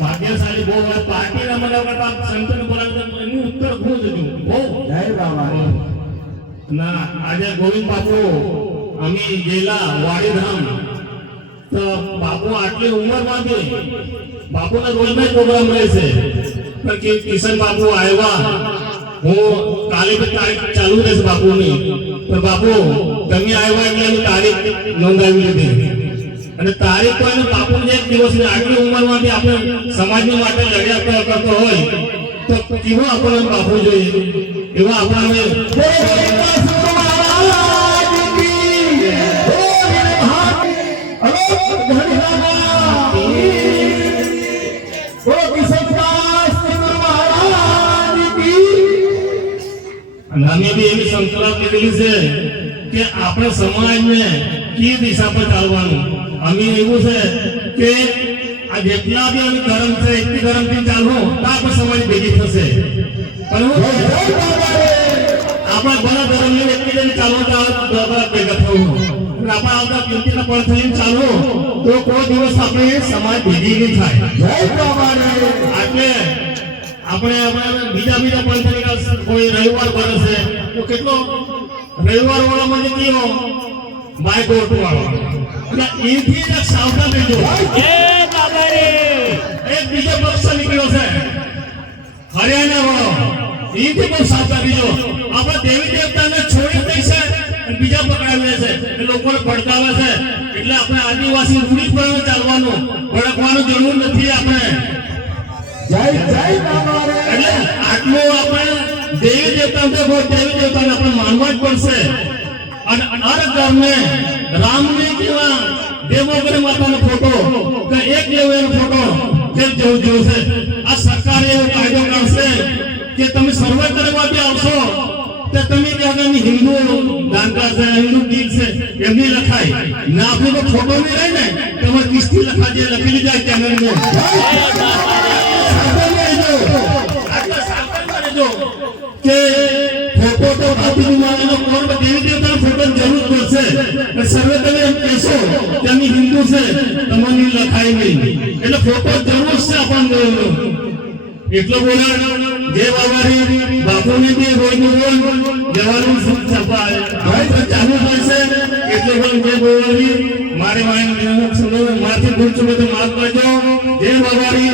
ભાગ્યશાળી બહુ પાર્ટીના મને સંતન બોલાવતા ઉત્તર ખૂબ જ બહુ જય બાબા ના આજે ગોવિંદ બાપુ અમે ગયેલા વાડીધામ તો બાપુ આટલી ઉંમરમાંથી બાપુના રોજના પ્રોગ્રામ રહેશે પણ કિશન બાપુ આવ્યા હું કાલે તારીખ ચાલુ રહેશે બાપુની તો બાપુ તમે આવ્યા એટલે અમે તારીખ નોંધાવી લીધી અને તારીખ કોઈ બાપુને એક દિવસની આટલી ઉંમરમાંથી આપણે સમાજની માટે લડ્યા કરતો હોય તો કેવો આપણને બાપુ જોઈએ એવા આપણા અમે બી એવી સંકલ્પ લીધેલી છે કે આપણે સમાજને કઈ દિશા પર ચાલવાનું અમે એવું છે કે આ જેટલા બી અમે ધર્મ છે એટલી ધર્મથી ચાલવું તો આપણે સમાજ ભેગી થશે પણ આપણા ઘણા ધર્મને એટલી જઈને ચાલવું તો ભેગા થવું પણ આપણે આવતા કિંમતીના પણ થઈને ચાલવું તો કોઈ દિવસ આપણે સમાજ ભેગી નહીં થાય એટલે આપણે બીજા પણ કોઈ રવિવાર બને છે તો કેટલો રવિવાર વાળા મને કયો બાઈક ઓટો વાળો એટલે એથી જ સાવધાન રહેજો એક બીજો પક્ષ નીકળ્યો છે હરિયાણા વાળો એથી બહુ સાવધાન રહેજો આપણે દેવી દેવતાને છોડી દઈ છે અને બીજા પકડાવે છે એ લોકોને ભડકાવે છે એટલે આપણે આદિવાસી રૂઢી પર ચાલવાનું ભડકવાનું જરૂર નથી આપણે જય જય બાબા એટલે આટલું આપણે દેવી દેવતાને આપણે માનવા જ પડશે અને હર ઘરને રામની જેવા દેવોગરી માતાનો ફોટો કે એક લેવાનો ફોટો જેમ જેવું જેવું છે આ સરકારે એવો કાયદો કરશે કે તમે સર્વે કરવા બી આવશો તો તમે ત્યાં હિન્દુ દાંતા છે હિન્દુ ગીત છે એમની લખાય ના આપણે તો ફોટો નહીં રહે ને તમારે કિસ્તી લખાજે લખેલી જાય ચેનલને કે ફોટો તો બાપુજી માનો કોણ દેવી દેવતાનો ફોટો જરૂર પડશે સર્વે તમે એમ કહેશો કે અમે હિન્દુ છે તમને લખાય નહીં એટલે ફોટો જરૂર છે આપણને એટલો બોલા જે બાબારી બાપુને બી રોજનું રોજ જવાનું છપાય હવે ચાલુ પડશે એટલે પણ જે બોલાવી મારે મારી ભૂલ ચૂકે તો માફ કરજો જે બાબારી